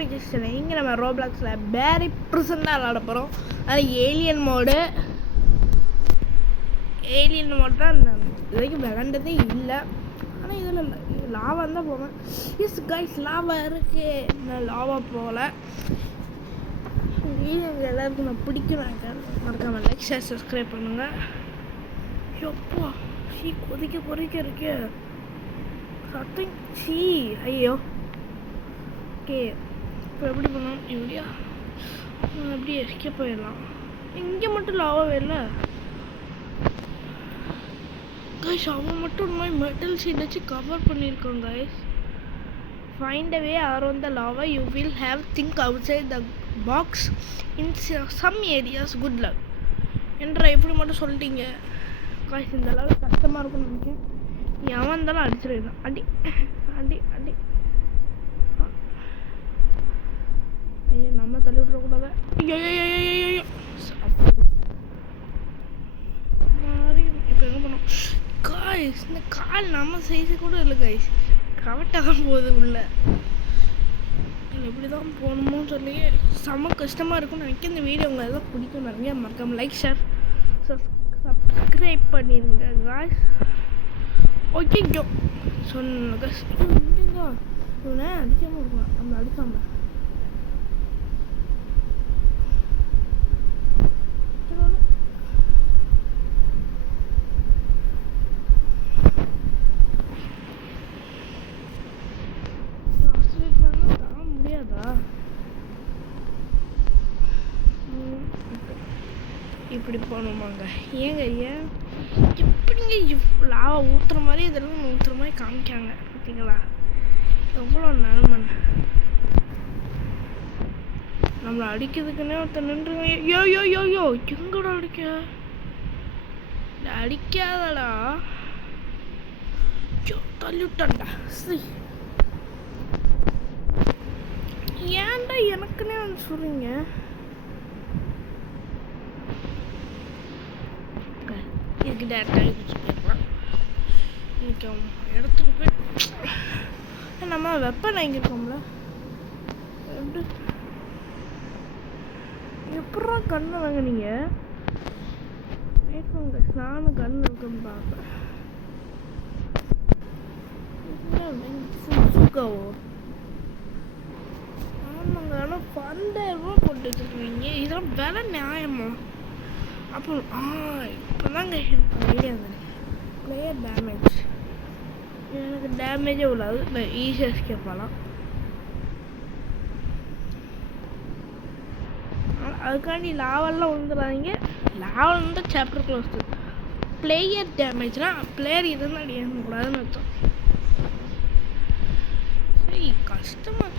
Pages இங்கே நம்ம ரோப்ளாக்ஸில் பேரி ப்ரிசன்டாக விளாட போகிறோம். அது ஏலியன் மோடு தான் இது வரைக்கும் விளாண்டதே இல்லை. ஆனால் இதில் லாவா தான் போவேன். எஸ் கைஸ், லாவா இருக்கு. நான் லாவா போகல. வீடியோ எல்லாருக்கும் நான் பிடிக்கும். மறக்காமல் லைக் ஷேர் சப்ஸ்கிரைப் பண்ணுங்கள். எப்போ கொதிக்க இருக்கு சத்தம். ஐயோ. ஓகே, இப்போ எப்படி பண்ணணும்? இப்படியா அப்படியே எஸ்கேப் போயிடலாம். இங்கே மட்டும் லாவாவே இல்லை கைஸ். அவன் மட்டும் இந்த மாதிரி மெட்டல் ஷீட் வச்சு கவர் பண்ணியிருக்கான் guys. Find a way around the lava. You will have think outside the box in some areas. Good luck என்ற எப்படி மட்டும் சொல்லிட்டீங்க கைஸ். இந்த அளவுக்கு கஷ்டமாக இருக்கும்னு நினைக்கிறேன். எவன் இருந்தாலும் அடிச்சிருக்கான். அடி அடி அடி. ஐயோ, நம்ம தள்ளி விட்டுறக்கூடாது. ஐயோ மாதிரி. இப்போ எங்கே பண்ணோம் காய்ஸ்? இந்த கால் நம்ம சைஸு கூட இல்லை கைஸ். கரெக்டாக தான் போகுது உள்ள. எப்படி தான் போகணுமோ சொல்லி செம்ம கஷ்டமாக இருக்கும்னு நினைக்கிறேன். இந்த வீடியோ உங்களை எல்லாம் பிடிக்கும் நிறைய. மறக்காமல் லைக் ஷேர் சப்ஸ்கிரைப் பண்ணிடுங்க காய்ஸ். ஓகே சொன்ன கைஸ். இவனை அடிக்காமல் இருக்கலாம். நம்ம அடிக்காம இப்படி போகணுமாங்க? ஏன் எப்படிங்க லாவா ஊற்றுற மாதிரி இதெல்லாம் ஊற்றுற மாதிரி காமிக்காங்க பார்த்தீங்களா? எவ்வளோ நலமன் நம்மளை அடிக்கிறதுக்குன்னே ஒருத்தர் நின்றுங்க. யோ எங்கடா அடிக்காதடா. தள்ளி விட்டான்டா. ஏன்டா எனக்குன்னே வந்து சொல்றீங்க? இடத்துக்கு போய் நம்ம வெப்பன் வாங்கியிருக்கோம்ல. எப்படா கண்ணை வாங்கினீங்க? நானும் கண்ணு இருக்குன்னு பார்ப்பேன். சுக்காவோ? ஆமாங்க. ஆனால் 12,000 ரூபா போட்டு வச்சுருக்கீங்க. இதெல்லாம் விலை நியாயமா? அப்போ இப்போதாங்க எனக்கு ஐடியா இருந்தது. Player damage. எனக்கு டேமேஜே உள்ளாது. நான் ஈஸியாக எஸ்கேப் பண்ணலாம். அதுக்காண்டி லாவெல்லாம் விழுந்துடாதீங்க. லாவல் இருந்தால் சாப்டர் க்ளோஸ். பிளேயர் டேமேஜ்னால் பிளேயர் இருந்தால் அடிக்கக்கூடாதுன்னு அர்த்தம். சரி, கஷ்டமாக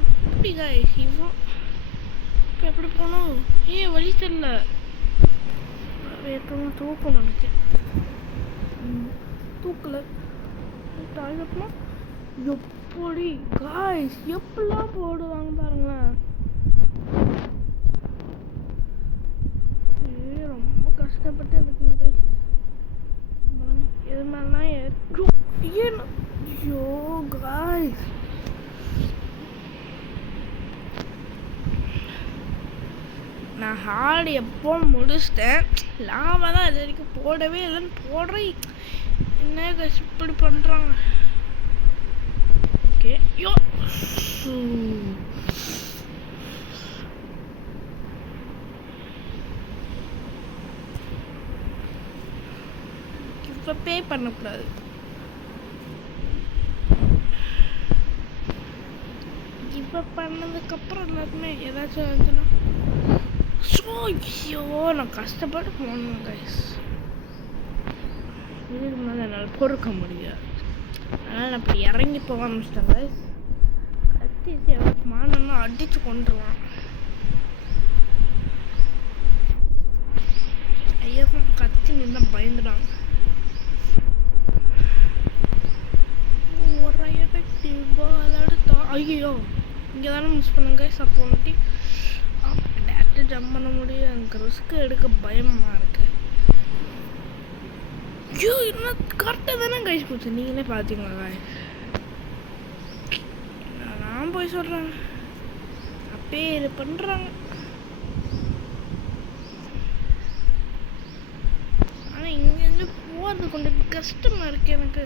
எப்படி காய்ஸ் இவ்வளோ? இப்போ எப்படி போகணும்? வழி தெரியல. எப்பவும் தூக்கம் நினைச்சேன். தூக்கல டாய்லெட்லாம் எப்படி காய்ஸ் எப்படிலாம் போடுவாங்க பாருங்களேன். ரொம்ப கஷ்டப்பட்டு இருக்குங்க காய்ஸ். எது மாதிரிலாம் ஐயோ காய்ஸ். நான் ஹார்டு எப்போ முடிச்சிட்டேன். லாவா தான் இது வரைக்கும் போடவே இல்லைன்னு போடுறேன். என்ன கைஸ் இப்படி பண்ணுறாங்க? ஓகே இப்போ பே பண்ணக்கூடாது. இப்போ பண்ணதுக்கப்புறம் எல்லாருக்குமே ஏதாச்சும் வந்துன்னா ஐயோ நான் கஷ்டப்பட்டு போகணும் கைஸ். இதுக்கு மேலே என்னால் பொறுக்க முடியாது. அதனால் நான் இப்படி இறங்கி போக ஆரம்பிச்சிட்டேன் கைஸ். கத்தி எவ்வளோ மானம்னா அடித்து கொண்டுருவான். ஐயா கத்தி நின்று பயந்துடாங்க. ஒரு ஐயோ இங்கே தானே மிஸ் பண்ணுங்க கைஸ். அப்போ வந்துட்டு டேரக்டாக ஜம்ப் பண்ண முடியும். எனக்கு ரிஸ்க் எடுக்க பயமாக இருக்கு. ஐயோ இன்னும் கரெக்டாக தானே கைஸ் போச்சு. நீங்களே பார்த்தீங்களா? நான் ஏன் போய் சொல்கிறாங்க? அப்பயே இது பண்ணுறாங்க. ஆனால் இங்கேருந்து போகிறது கொஞ்சம் கஷ்டமாக இருக்குது எனக்கு.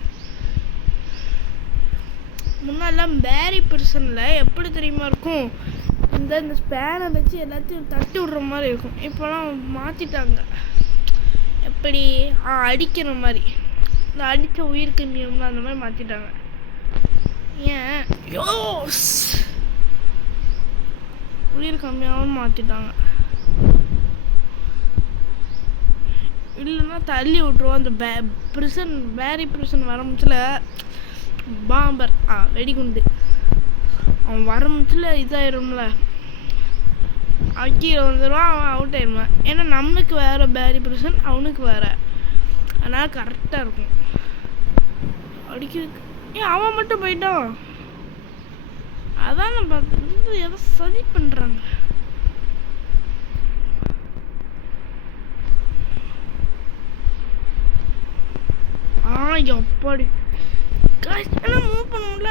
முன்னெல்லாம் பேரி பர்சனில் எப்படி தெரியுமா இருக்கும், இந்த ஸ்பேனை வச்சு எல்லாத்தையும் தட்டி விட்ற மாதிரி இருக்கும். இப்போலாம் மாற்றிட்டாங்க. எப்படி அடிக்கிற மாதிரி, இந்த அடித்த உயிருக்கு மீம்லாம் அந்த மாதிரி மாற்றிட்டாங்க. ஏன் உயிர் கம்மியாகவும் மாற்றிட்டாங்க. இல்லைன்னா தள்ளி விட்ருவோம். அந்த பேரி பிரிசன் வரமுச்சில் பாம்பர் வெடிகுண்டு அவன் வரமுச்சில் இதாயிரும்ல, கீழே வந்துடுவான், அவன் அவுட் ஆயிடுவான். ஏன்னா நம்மளுக்கு வேறு பேரி பிரிசன், அவனுக்கு வேறு. அதனால் கரெக்டாக இருக்கும் அடிக்கிறதுக்கு. ஏன் அவன் மட்டும் போயிட்டான்? அதான் நான் பார்த்து எதோ சதி பண்ணுறாங்க. எப்பாடி கஷ்டம் மூவ் பண்ணும்ல.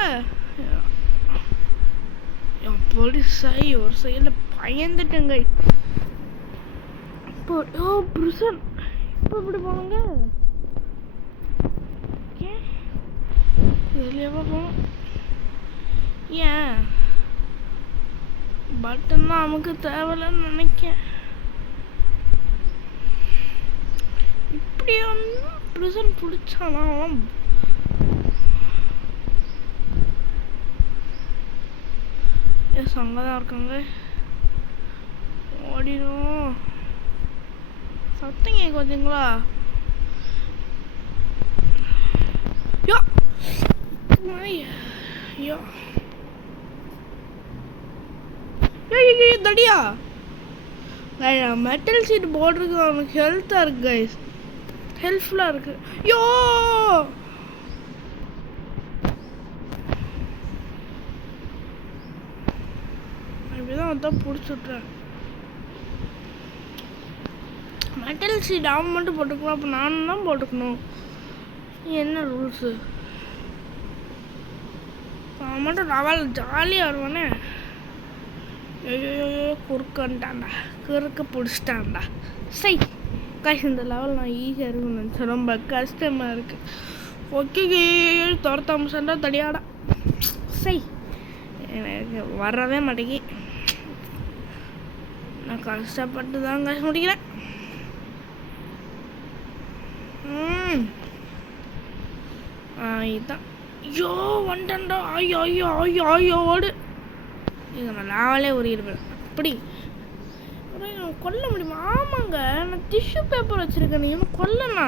எப்படி ஒரு சைடில் பயந்துட்டேங்க. இப்போ பிரிசன் இப்போ எப்படி போனாங்க? வெளியவா போகணும்? ஏன் பட்டன் தான் நமக்கு தேவையில்லைன்னு நினைக்கேன். இப்படி வந்து பிரிசன் பிடிச்சானா? எஸ் அங்கதான் இருக்காங்க. ஓடிடும். சத்தம் கேட்க வந்தீங்களா? யோ யோ தடியா மெட்டல் சீட் போடுறது அவனுக்கு ஹெல்த்தாக இருக்கு கைஸ், ஹெல்ப்ஃபுல்லாக இருக்கு. யோ இப்படிதான் அதான் பிடிச்சிட்றேன். மெட்டல் சீட் அவன் மட்டும் போட்டுக்கணும், அப்போ நானும் தான் போட்டுக்கணும். என்ன ரூல்ஸு? அவன் மட்டும் ரவால் ஜாலியாக வருவானே. ஐயோ குறுக்கன்ட்டான்டா, குறுக்க பிடிச்சிட்டான்டா. சரி காய்ஸ், இந்த லெவல் நான் ஈஸியாக இருக்குன்னு நினச்சேன். ரொம்ப கஷ்டமாக இருக்குது. ஓகே துரத்தாம சண்டை தடியாடா. சரி எனக்கு வரவே மாட்டேங்கி, நான் கஷ்டப்பட்டு தான் காசு முடிக்கிறேன். இதுதான். ஐயோ வந்துட்டா. ஐயோ ஐயோ ஐயோ ஐயோ ஓடு. இது நான் லாவலே உருகிருப்பேன். அப்படி கொல்ல முடியுமா? ஆமாங்க, நான் டிஷ்யூ பேப்பர் வச்சிருக்கேன். நீ என்ன கொல்லனா?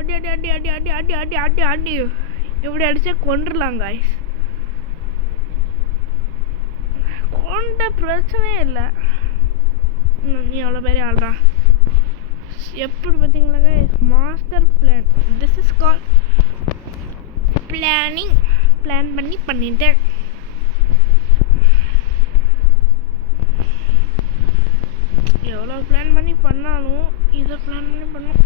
அடி அடி அடி அடி அடி அடி அடி அடி அடி. இப்படி அடிச்சா கொண்டுடலாம் காய்ஸ். கொண்ட பிரச்சனையே இல்லை. நீ அவ்வளோ பேரே ஆடுறா. எப்படி பார்த்தீங்களா guys, master plan. This is call planning. Plan பண்ணிட்டேன். எவ்வளோ பிளான் பண்ணி பண்ணாலும் இதை பிளான் பண்ணி பண்ணோம்.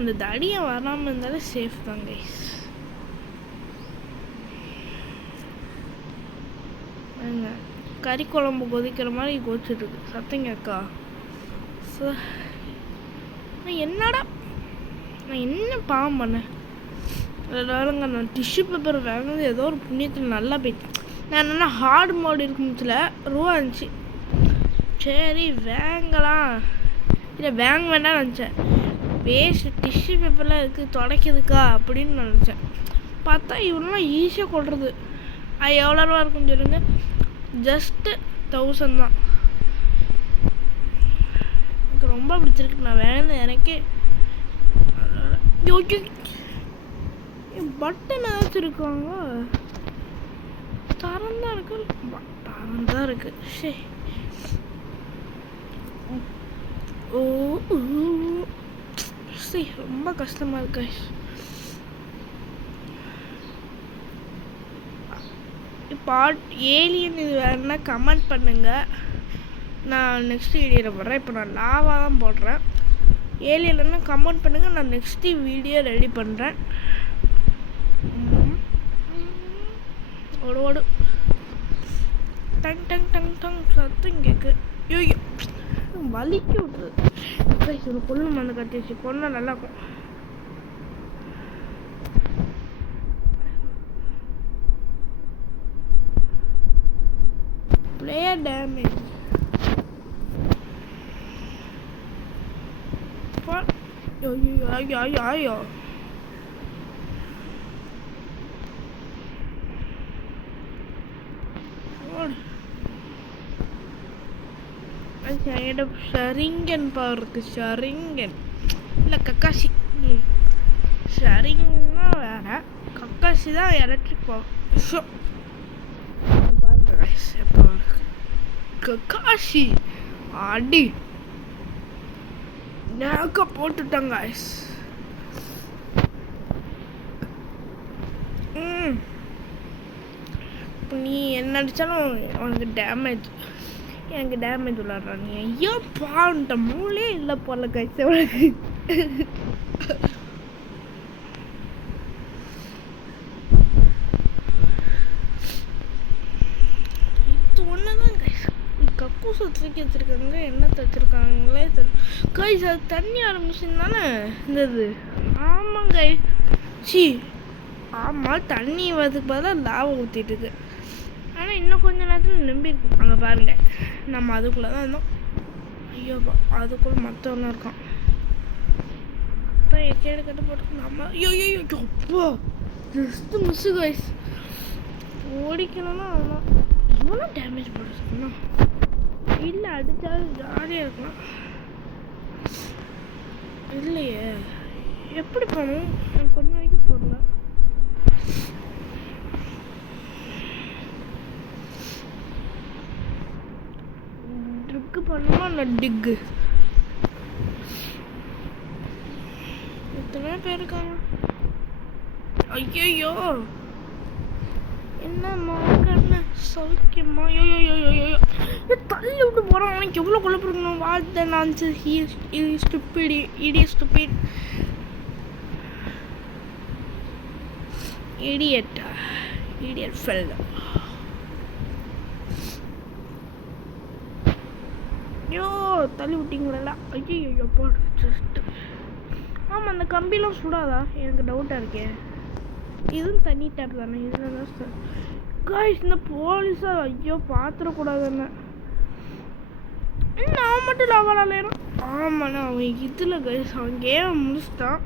இந்த தடியை வராமல் இருந்தாலே சேஃப் தான் கைஸ். கறி குழம்பு கொதிக்கிற மாதிரி கொதிச்சுட்டு சத்தங்க அக்கா. என்னடா நான் என்ன பாவம் பண்ணேன்? அதனாலங்க நான் டிஷ்யூ பேப்பர் வாங்கினது ஏதோ ஒரு புண்ணியத்தில் நல்லா போயிட்டேன். நான் என்னென்னா ஹார்ட் மோட் இருக்கும்ல ரூபா இருந்துச்சு. சரி வாங்கலாம், இல்லை வாங்க வேண்டாம்னு நினச்சேன். வேஸ்ட் டிஷ்யூ பேப்பர்லாம் இருக்குது துடைக்கிறதுக்கா அப்படின்னு நினச்சேன். பார்த்தா இவ்வளோலாம் ஈஸியாக கொள்வது. அது எவ்வளோ ரூபா இருக்குன்னு சொல்லுங்க. ஜஸ்ட்டு 1000 தான். எனக்கு ரொம்ப பிடிச்சிருக்கு. நான் வேணும் எனக்கே. பட்டன் ஏதாச்சும் இருக்காங்க? தரந்தான் இருக்கு. தரந்தான் இருக்கு. சரி ஓ சரி, ரொம்ப கஷ்டமா இருக்கு. இப்போ ஏலியன் இது வேணுன்னா கமெண்ட் பண்ணுங்க. நான் நெக்ஸ்ட் வீடியோவில் போடுறேன். இப்போ நான் லாவா தான் போடுறேன். ஏலியன்னா கமெண்ட் பண்ணுங்கள், நான் நெக்ஸ்ட்டு வீடியோ ரெடி பண்ணுறேன். ஓடு டங் டங் டங் டங் சத்தம் கேட்கு. ஐயோ வலிக்கி விட்டுறது. பொண்ணு மண்ணு கட்டி வச்சு பொண்ணு நல்லாயிருக்கும். பிளேயர் டேமேஜ் ஐயோ ஷரிங்கன் பவர் இருக்கு. ஷரிங்கன் இல்லை கக்காசி. ஷரிங்கன்னா வேற, கக்காசி தான் எலக்ட்ரிக் பவர். பாருங்க கக்காசி அடி நேக்க போட்டுட்டாங்க. இப்போ நீ என்ன அடித்தாலும் உனக்கு டேமேஜ், எனக்கு டேமேஜ் விளாட்றான் நீ. ஐயோ பாவன்ட்ட மூளே இல்லை போல கைஸ் உனக்கு. இது ஒன்று தான் கைஸ். கக்கூசை தூக்கி வச்சுருக்காங்க, என்ன தச்சுருக்காங்களே தெரியல கைஸ். அது தண்ணி ஆரம்பிச்சுன்னு தானே இருந்தது. ஆமாம் கைஸ். சி ஆமாம், தண்ணி வரதுக்கு பதிலாக லாவை ஊற்றிட்டு இருக்கு. ஆனால் இன்னும் கொஞ்ச நேரத்தில் நம்பியிருக்கோம். அங்கே பாருங்கள், நம்ம அதுக்குள்ளே தான் இருந்தோம். ஐயோப்பா அதுக்குள்ளே மற்றவங்க இருக்கான். அப்புறம் எக்கேடு கட்டு போட்டு நம்ம ஐயோ ஜஸ்ட்டு மிஸ்ஸு கைஸ். ஓடிக்கணும்னா அதெல்லாம் இவ்வளோ டேமேஜ் போட்டுருக்கணும். இல்லை அடித்தாலும் ஜாலியாக இருக்கலாம். இல்லையே எப்படி போகணும் எனக்கு கொஞ்சம் வரைக்கும் போடல. ட்ரிக்கு பண்ணுமா இல்லை டிக்கு? எத்தனை பேர் இருக்காங்க? ஐயோ என்னம்மா கண்ண சௌக்கியமா? ஐயோ தள்ளி விட்டு போகிறான். அவனுக்கு எவ்வளோ குழப்பம் இருக்கணும். What the nonsense, he is stupid, idiot stupid idiot fell. ஐயோ தள்ளி விட்டீங்களா? ஐயோ போடு ஜஸ்ட்டு. ஆமாம் அந்த கம்பிலாம் சுடாதா? எனக்கு டவுட்டாக இருக்கே. இதுவும் தண்ணி டேப் தானே? இதில் தான் சார் காய்ஸ். இந்த போலீஸா ஐயோ பார்த்துடக்கூடாதுன்னு நான் மட்டும் லவலாலேரும். ஆமாண்ணா அவன் இதில் கைஸ் அவன் கேம் முடிச்சிட்டான்.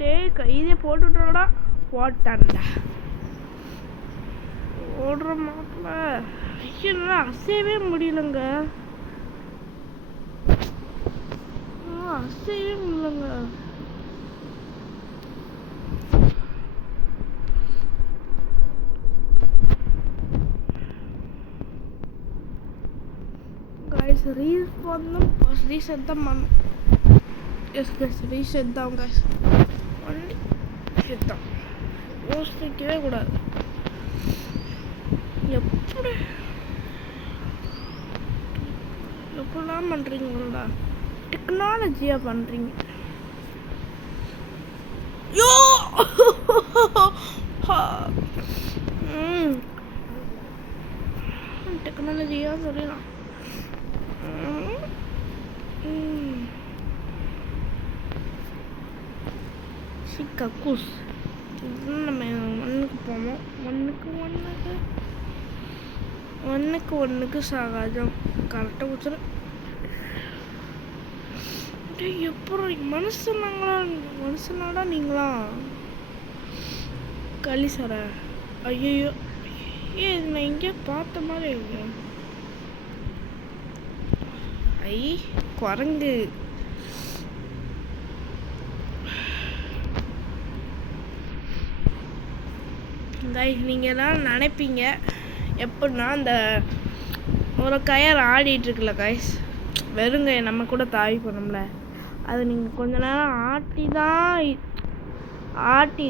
டே கைதே போட்டுவிட்றடா. போட்டான்டா ஓடுற மாப்பிள்ள. ஐயோ அசையவே முடியலங்க, அசையவே முடியலங்க. கைஸ் ரீசெட் தான் பண்ணோம். எஸ் கைஸ் ரீசெட் தான் கைஸ். ஒன்லி ரீசெட் தான், யோசிக்கவே கூடாது. எப்படிலாம் பண்ணுறீங்களா? டெக்னாலஜியாக பண்ணுறீங்க. யோ டெக்னாலஜியாக சொல்லலாம். கக்கூஸ் நம்ம ஒன்றுக்கு போவோம். ஒன்றுக்கு சாகாஜம் கரெக்டாக குடிச்சிடும். எப்படி மனுஷனாடா நீங்களா? களி சார ஐயோ நான் எங்கேயோ பார்த்த மாதிரி இருக்கு. ஐ குரங்கு. கைஸ் நீங்கள் எல்லாம் நினைப்பீங்க எப்படின்னா அந்த ஒரு கயர் ஆடிட்டுருக்குல்ல கைஸ், வெறுங்க நம்ம கூட தாவி பண்ணோம்ல, அது நீங்கள் கொஞ்ச நேரம் ஆட்டி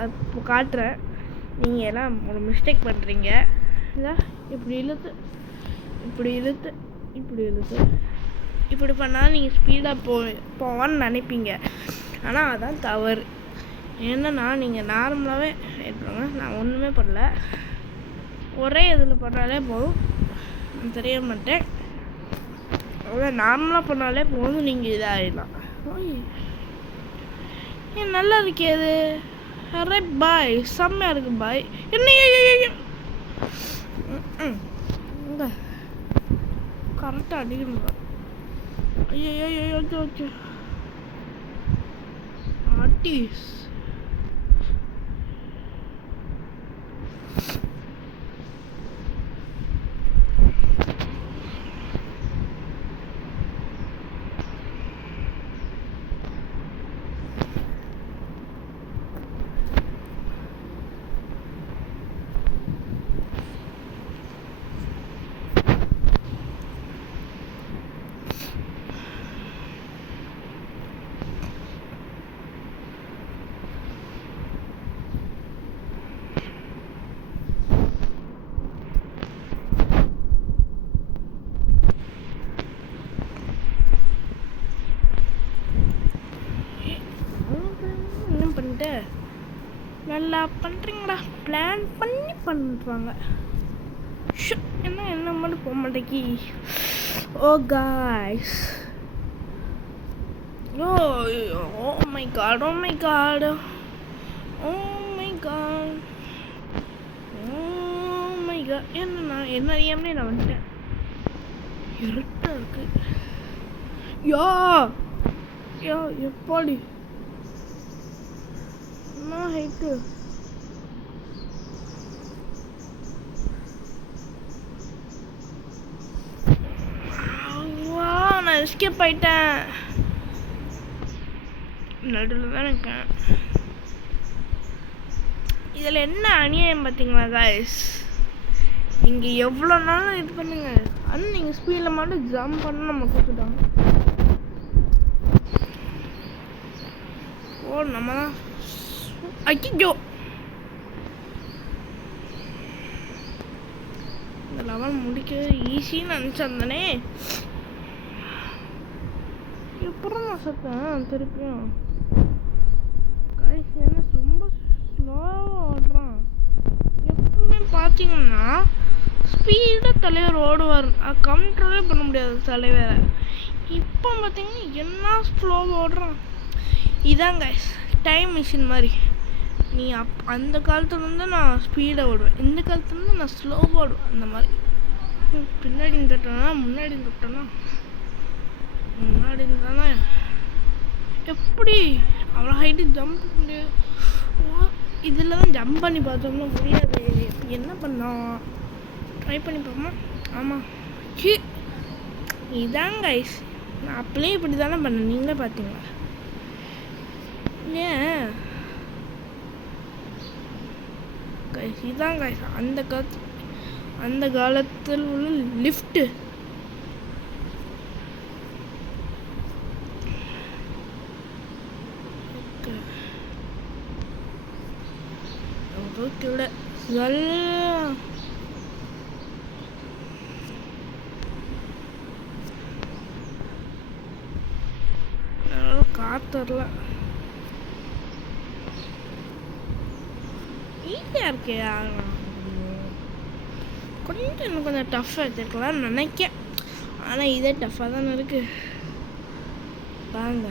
அது காட்டுறேன். நீங்கள் எல்லாம் ஒரு மிஸ்டேக் பண்ணுறீங்க. இதா இப்படி இழுத்து இப்படி இழுத்து இப்படி இழுத்து இப்படி பண்ணால் நீங்கள் ஸ்பீடாக போவான்னு நினைப்பீங்க. ஆனால் அதான் தவறு. என்னன்னா நீங்கள் நார்மலாகவே பண்ணுங்க. நான் ஒன்றுமே பண்ணல, ஒரே இதில் பண்ணாலே போதும். நான் தெரிய மாட்டேன், அவ்வளோ நார்மலாக பண்ணாலே போதும். நீங்கள் இதாகிடலாம். ஏன் நல்லா இருக்கே அது. அரே பாய், செம்மையாக இருக்கு பாய். என்ன கரெக்டாக அடிக்கணும். ஐயோ ஓகே ஆர்டிஸ். நல்லா பண்ணுறீங்களா? பிளான் பண்ணி பண்ணுறாங்க. என்ன மட்டும் போக மாட்டேங்கி. Oh guys, oh my god, oh my god, oh my god, oh my god. என்ன அறியாமலே நான் வந்துட்டேன். இருட்டாக இருக்கு. யா யா எப்பாடி ஹைட்டு. நான் எஸ்கேப் ஆயிட்டேன். நடுவில் தான் இருக்கேன். இதில் என்ன அநியாயம் பார்த்தீங்களா காய்ஸ்? நீங்கள் எவ்வளோ நாளும் இது பண்ணுங்க, ஆனால் நீங்கள் ஸ்பீடில் மட்டும் ஜம்ப் பண்ண நம்ம கொடுத்துட்டாங்க. ஓ நம்ம தான் ஐயோ இந்த லெவல் முடிக்க ஈஸின்னு நினச்சிருந்தனே. எப்பறம் நான் சத்தேன் திருப்பியும். காய்ஸ் என்ன ரொம்ப ஸ்லோவாக ஓடுறான். எப்பவுமே பார்த்தீங்கன்னா ஸ்பீடாக தலைவர் ஓடுவார், கண்ட்ரோலே பண்ண முடியாது தலைவரை. இப்போ பார்த்தீங்கன்னா என்ன ஸ்லோவாக ஓடுறான். இதான் காய்ஸ் டைம் மிஷின் மாதிரி. நீ அந்த காலத்துலேருந்து நான் ஸ்பீடாக ஓடுவேன், இந்த காலத்துலேருந்து நான் ஸ்லோவாக ஓடுவேன். அந்த மாதிரி பின்னாடி தட்டனா முன்னாடி தட்டனா முன்னாடி தானே. எப்படி அவ்வளோ ஹைட்டு ஜம்ப் முடியாது. இதில் தான் ஜம்ப் பண்ணி பார்த்தோம்னா முடியாது. என்ன பண்ணோம், ட்ரை பண்ணி பார்ப்போமா? ஆமாம் இதான் கைஸ், நான் அப்படியே இப்படி தானே பண்ணேன், நீங்களே பார்த்தீங்களா? ஏன் கைஸ் இதான் கைஸ் அந்த காலத்தில் உள்ள லிஃப்ட்டு. கூட காத்தரல ஈஸியாக இருக்கே. கொஞ்சம் இன்னும் கொஞ்சம் டஃப்பாக வச்சுருக்கலாம்னு நினைக்கேன், ஆனால் இதே டஃப்பாக தானே இருக்குது. வாங்க,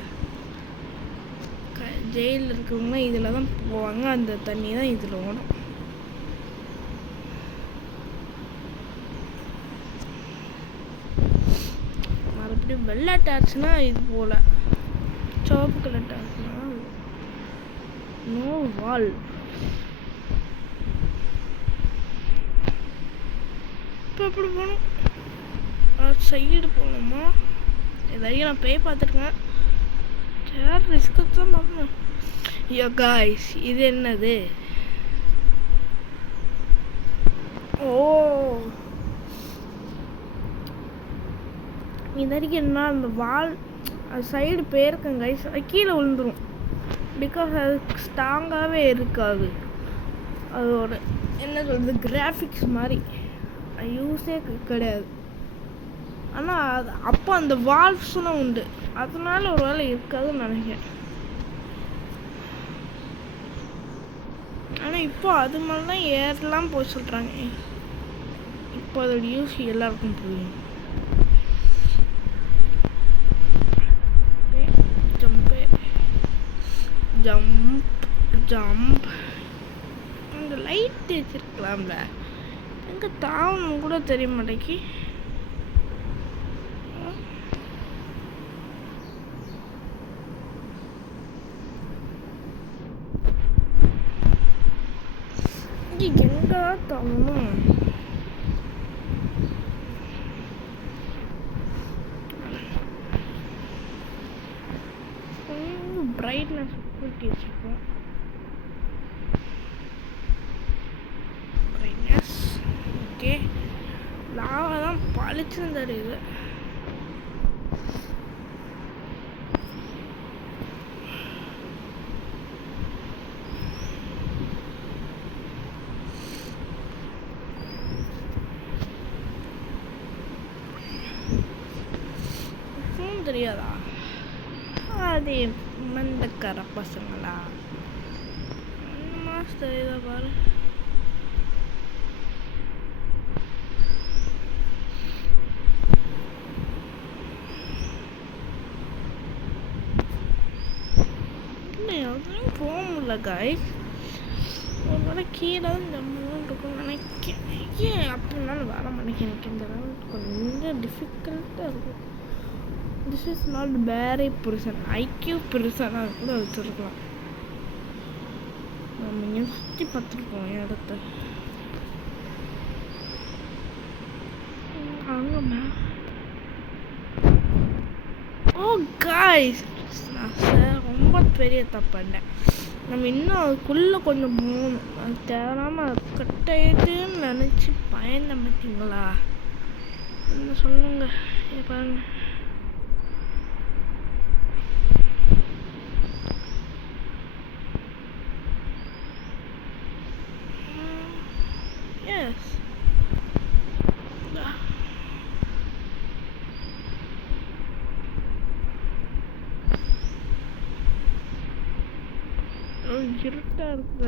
ஜெயிலில் இருக்கிறவங்க இதில் தான் போவாங்க, அந்த தண்ணி தான் இதில் ஓடும். மறுபடியும் வெள்ளை டார்ச்னா இது போல், சிவப்பு கலர் டார்ச்னா நோ வால். இப்போ எப்படி போகணும்? சைடு போகணுமா? எதாவது நான் போய் பார்த்துருக்கேன், யார் ரிஸ்க்கு தான் பார்க்கணும். ஐயோ காய்ஸ் இது என்னது? ஓ இது வரைக்கும் என்ன அந்த வால் அது சைடு போயிருக்கேன் கைஸ், அது கீழே விழுந்துடும். பிகாஸ் அது ஸ்ட்ராங்காகவே இருக்காது, அதோட என்ன சொல்கிறது கிராஃபிக்ஸ் மாதிரி. யூஸே கிடையாது. ஆனால் அது அப்போ அந்த வால்வ்ஸ்லாம் உண்டு, அதனால ஒரு வேளை இருக்காதுன்னு நினைக்கிறேன். ஆனால் இப்போ அது மாதிரிலாம் ஏர்லாம் போய் சொல்கிறாங்க. இப்போ அதோட யூஸ் எல்லாருக்கும் புரியும். ஜம்ப் அந்த லைட் வச்சிருக்கலாம்ல, எங்கே தாவணும் கூட தெரிய மாட்டேங்கி. எங்கே தாவணும்? பிரைட்னஸ் கூட்டி வச்சுருக்கோம். Brightness okay. லாவா தான் பளிச்சுன்னு தெரியுது. தெரியாதா? அதே மந்தக்கார பசங்களா மாஸ்டர் இதை பாரு. இல்லை அதுவும் போக முடியல காய்ஸ். ஒரு வேளை கீழே தான் ஜம்முன்னு இருக்கும்னு நினைக்கிறேன். ஏன் அப்படின்னாலும் வர மாட்டேங்க. எனக்கு இந்த கொஞ்சம் டிஃபிகல்ட்டாக இருக்கும். This is not very person. IQ person கூட வச்சுருக்கலாம். நம்ம இங்கே சுற்றி பார்த்துருக்கோம் இடத்த. அங்கே ஓ காய்ஸ், நான் ரொம்ப பெரிய தப்புண்டேன். நம்ம இன்னும் அதுக்குள்ளே கொஞ்சம் போகணும். அது தேவையாமல் கட்டாயிட்டுன்னு நினச்சி பயந்த மாட்டிங்களா? என்ன சொல்லுங்க பாருங்க. இருட்டா இருக்கு.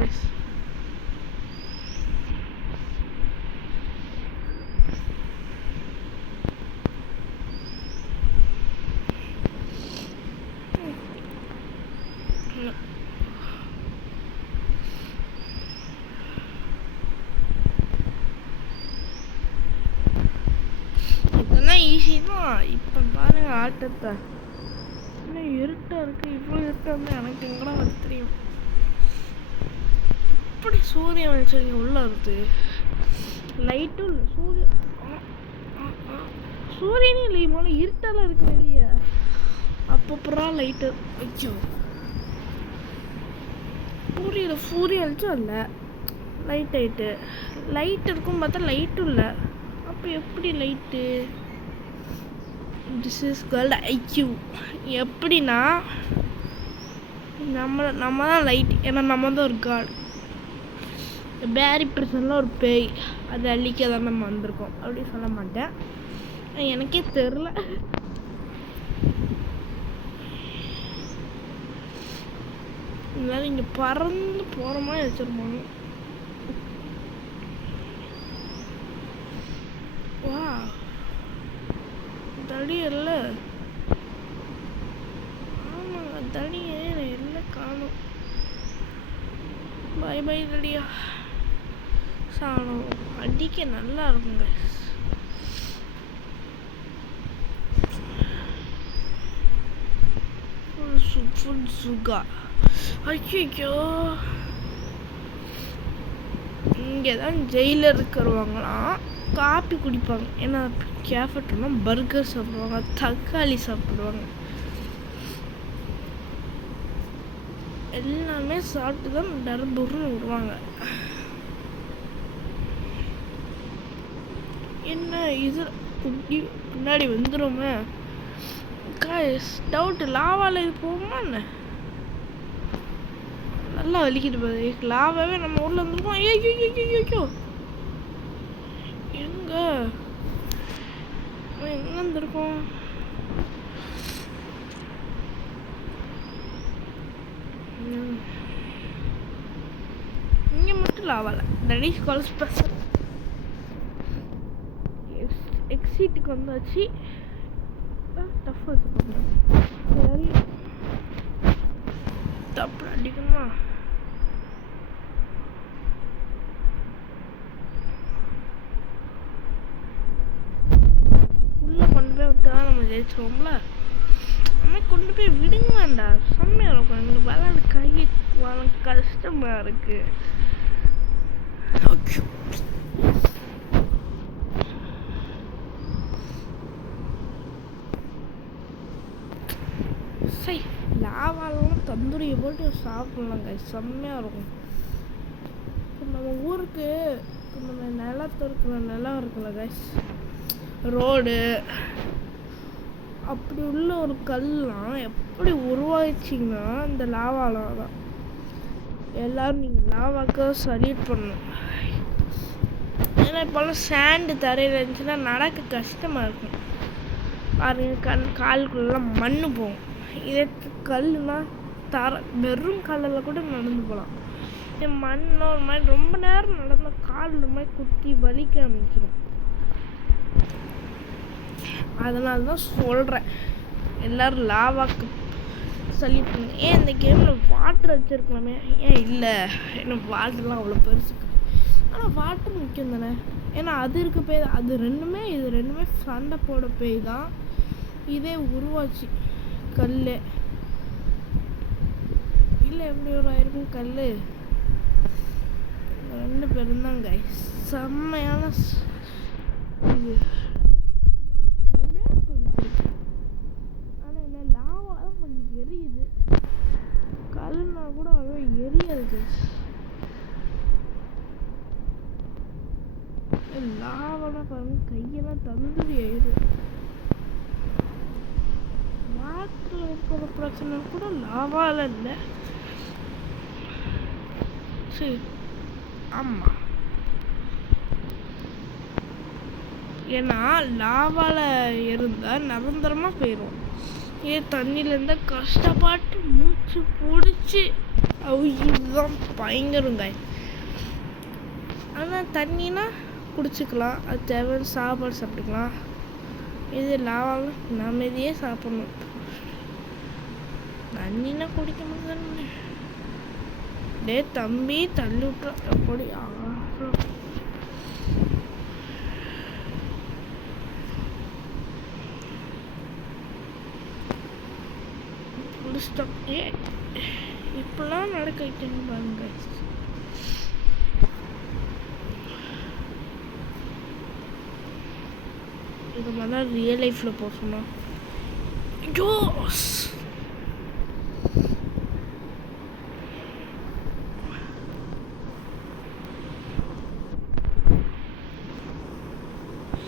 இதெல்லாம் ஈஸி தான். இப்போ பாருங்க ஆட்டத்தை. இன்னும் இருட்டா இருக்கு. இவ்வளோ இருட்டா இருந்தால் எனக்கு எங்கடா வந்து தெரியும். எப்படி சூரியன் வெளிச்சம் உள்ள வருது? லைட்டும் இல்லை, சூரியனே இல்லை. முதல்ல இருட்டால இருக்கு வெளியே. அப்பப்புறா லைட்டு. ஐயோ புரியல. சூரியன் வெளிச்சம் இல்லை, லைட் ஆயிட்டு. லைட் இருக்கும் பார்த்தா லைட்டும் இல்லை. அப்போ எப்படி light? This is called IQ. எப்படின்னா நம்ம தான் லைட். ஏன்னா நம்ம தான் ஒரு காட். பேரி பிரசன்ல ஒரு பேய், அதை அள்ளிக்க தான் நம்ம வந்திருக்கோம். அப்படி சொல்ல மாட்டேன், எனக்கே தெரில. இருந்தாலும் இங்கே பறந்து போகிற மாதிரி வச்சுருப்பாங்க. வா தடி இல்லை. ஆமாங்க தடியே எல்லாம் காணும். பை பை தடியா. சாணம் அடிக்க நல்லா இருக்குங்க. ஃபுல் சுகா. ஐயோ இங்கே தான் ஜெயிலர் இருக்கிறவங்களாம் காப்பி குடிப்பாங்க. ஏன்னா கேஃபேட்டர்னா பர்கர் சாப்பிடுவாங்க, தக்காளி சாப்பிடுவாங்க. எல்லாமே சாப்பிட்டு தான் டர்புர்னு விடுவாங்க. என்ன இது பின்னாடி வந்துடுமே காய்ஸ். டவுட்டு லாவாவில் இது போகுமா என்ன? நல்லா வலிக்குது பாரு. லாவாவே நம்ம ஊரில் வந்துருக்கோம். ஐயோ எங்க எங்கே இருந்திருக்கோம்? இங்கே மட்டும் லாவால டடிஸ் கால்ஸ் பஸ் எக்ஸிட்டுக்கு வந்தாச்சு. டஃப்பாக சரி தப்பு அடிக்கணுமா? உள்ளே கொண்டு போய் விட்டா நம்ம ஜெயிச்சிருவோம்ல. நம்ம கொண்டு போய் விடுங்க வேண்டாம். செம்மையாக இருக்கும். எங்களுக்கு விளையாடு கையை கஷ்டமாக இருக்கு. சரி லாவாலாம் தந்தூரியை போட்டு சாப்பிட்லாங்க. செம்மையாக இருக்கும். இப்போ நம்ம ஊருக்கு நம்ம நிலம் இருக்குல்ல கைஸ், ரோடு அப்படி உள்ள ஒரு கல்லாம் எப்படி உருவாச்சிங்கன்னா இந்த லாவாலாம் தான். எல்லோரும் நீங்கள் லாவாக்க சல்யூட் பண்ணணும். ஏன்னா இப்போல்லாம் சேண்டு தரையில் இருந்துச்சுன்னா நடக்க கஷ்டமாக இருக்கும். பாருங்க காலுக்குள்ளெல்லாம் மண் போகும். இதே கல்லுனா வெறும் கல்லில் கூட நடந்து போகலாம். மண்ணோ ஒரு மாதிரி ரொம்ப நேரம் நடந்தால் கால் ஒரு மாதிரி குத்தி வலிக்க ஆரம்பிச்சிடும். அதனால தான் சொல்கிறேன் எல்லோரும் லாவாக்கு சல்யூட் பண்ணுங்க. ஏன் இந்த கேமில் வாட்டர் வச்சுருக்கலாமே? ஏன் இல்லை, எனக்கு வாட்டர்லாம் அவ்வளோ பெருசுக்கு. ஆனால் வாட்டர் முக்கியம் தானே. ஏன்னா அது இருக்க பேய் அது இது ரெண்டுமே சண்டை போட பேய் தான். இதே உருவாச்சு கல் இல்லை எப்படி உருவாயிருக்கும் கல்? ரெண்டு பேரும் தான் கைஸ். செம்மையான இது. ஆனால் என்ன லாவா தான் கொஞ்சம் எரியுது. கல்லுனா கூட அவ்வளோ எரியாது கைஸ். லாவாலாம் பாருங்க கையெல்லாம் தந்தூரி ஆயிடுது. வாட்டரில் இருக்கிற பிரச்சனை கூட லாவால இல்லை. சரி ஆமாம், ஏன்னா லாவால இருந்தால் நிரந்தரமாக போயிடும். தண்ணியில் இருந்தால் கஷ்டப்பட்டு மூச்சு பிடிச்சி இதுதான் பயங்கரங்க. ஆனால் தண்ணினா குடிச்சிக்கலாம், அது தேவையான சாப்பாடு சாப்பிட்டுக்கலாம். இது லாவாலும் நம்ம இதையே சாப்பிடணும். தண்ணினா குடிக்க முடியாது. டே தம்பி தள்ளி விட்டா எப்படி குடிச்சிட்டோம். இப்பெல்லாம் நடக்கிட்டேன்னு பாருங்க. இது மாதிரி ரியல் லைஃப்பில் போகணும். ஜோஸ்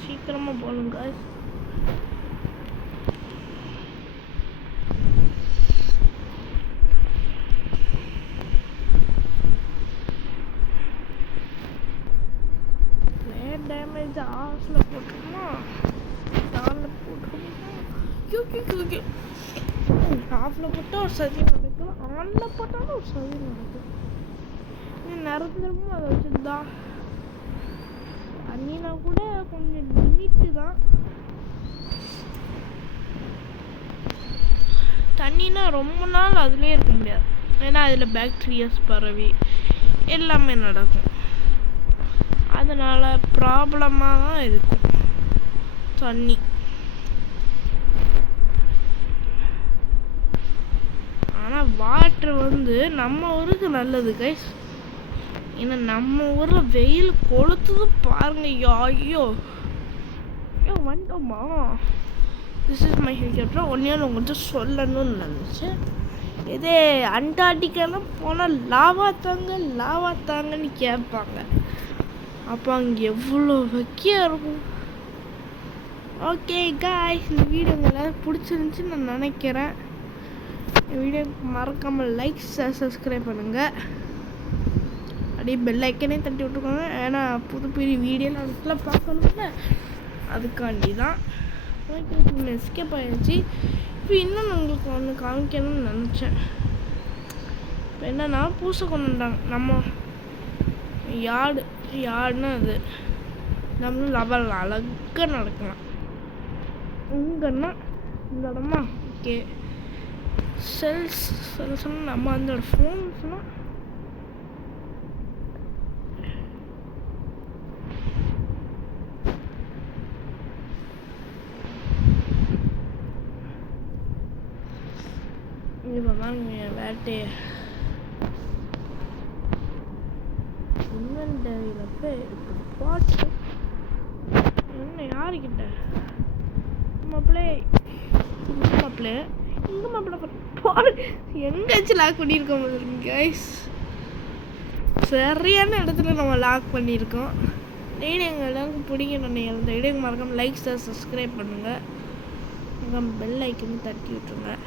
சீக்கிரமாக போகணும் guys. டேமேஜ் ஆஃபில் போட்டுருமா டானில் போட்டுருமா? ஆஃபில் போட்டால் ஒரு சதி நடக்கும், ஆனில் போட்டாலும் ஒரு சதி நடக்கும். நிரந்தரமும் அதை வச்சுதான். தண்ணினா கூட கொஞ்சம் லிமிட்டு தான். தண்ணினா ரொம்ப நாள் அதுலேயே இருக்க முடியாது. ஏன்னா அதில் பாக்டீரியாஸ் பரவி எல்லாமே நடக்கும். அதனால் ப்ராப்ளமாக தான் இருக்கும் தண்ணி. ஆனால் வாட்ரு நம்ம ஊருக்கு நல்லது கைஸ். ஏன்னா நம்ம ஊரில் வெயில் கொளுத்துது பாருங்க. ஐயோ வந்துட்டோமா? This is my helicopter. ஒன்றையால் உங்கள்கிட்ட சொல்லணும்னு நினச்சி. இதே அண்டார்டிக்காலாம் போனால் லாவா தாங்கன்னு கேட்பாங்க. அப்போ அங்கே எவ்வளோ வெக்கையாக இருக்கும். ஓகே காய்ஸ், இந்த வீடியோ எல்லாரும் பிடிச்சிருந்துச்சின்னு நான் நினைக்கிறேன். இந்த வீடியோக்கு மறக்காமல் லைக் சப்ஸ்கிரைப் பண்ணுங்கள். அப்படியே பெல் ஐக்கனே தட்டி விட்டுருக்காங்க. ஏன்னா புது பெரிய வீடியோ அதுக்கெல்லாம் பார்க்கணும்ல, அதுக்காண்டி தான். ஓகே, எஸ்கேப் ஆகிடுச்சு. இப்போ இன்னும் உங்களுக்கு ஒன்று காமிக்கணும்னு நினச்சேன். இப்போ என்னன்னா பூசை கொண்டு வந்தாங்க. நம்ம யார்டுன்னா அது நம்ம லெவல் அழகாக நடக்கலாம். இங்கன்னா இந்த இடமா ஓகே செல்ஸ்னா நம்ம அந்த ஃபோன்ஸ்னா இப்போ தாங்க வேட்டையை இன்வென்டரியில் போய் பாட்டு என்ன யாருக்கிட்ட மாப்பிள்ளை இங்கே மாப்பிள்ளை பாடு எங்கேயாச்சும் லாக் பண்ணியிருக்கோம் கைஸ். சரியான இடத்துல நம்ம லாக் பண்ணியிருக்கோம். டெய்லி எங்கள் எல்லாருக்கும் பிடிக்கணும். நீங்கள் இந்த வீடியோக்கு மறக்காமல் லைக் சப்ஸ்கிரைப் பண்ணுங்கள். மறக்காமல் பெல் ஐக்கன் தட்டி விட்டுருங்க.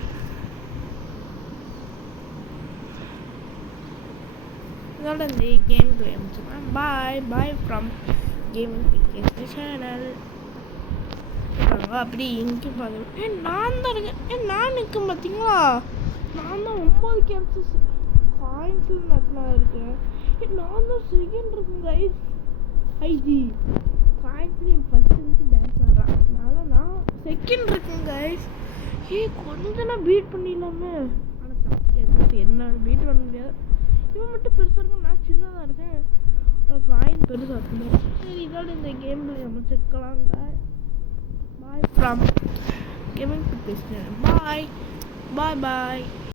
இதோட இந்த கேம் பிளே முடிச்சுக்கலாம். Bye from gaming channel. அப்படி எங்கே பார்த்து நான் தான் இருக்கேன். நான் நிற்கும் பார்த்தீங்களா, நான் தான் 9 கேப்சஸ் பாயிண்ட்ஸில் நான் இருக்கேன். நான் தான் செகண்ட் இருக்கேன் கைஸ். ஐஜி பாயிண்ட்ஸ்லேயும் ஃபஸ்ட்டு டான்ஸ் ஆடுறான். அதனால நான் செகண்ட் இருக்கேன் கைஸ். கொஞ்சம் நான் பீட் பண்ணிடலாமே. ஆனால் என்ன பீட் பண்ண முடியாது. இவன் மட்டும் பெருசாக இருக்கும், நான் சின்னதாக இருக்கேன். காயின் பெருசாக இருக்கணும். சரி, இதோட இந்த கேமில் நம்ம செக்கலாங்க. Bye from Gaming Business. Bye.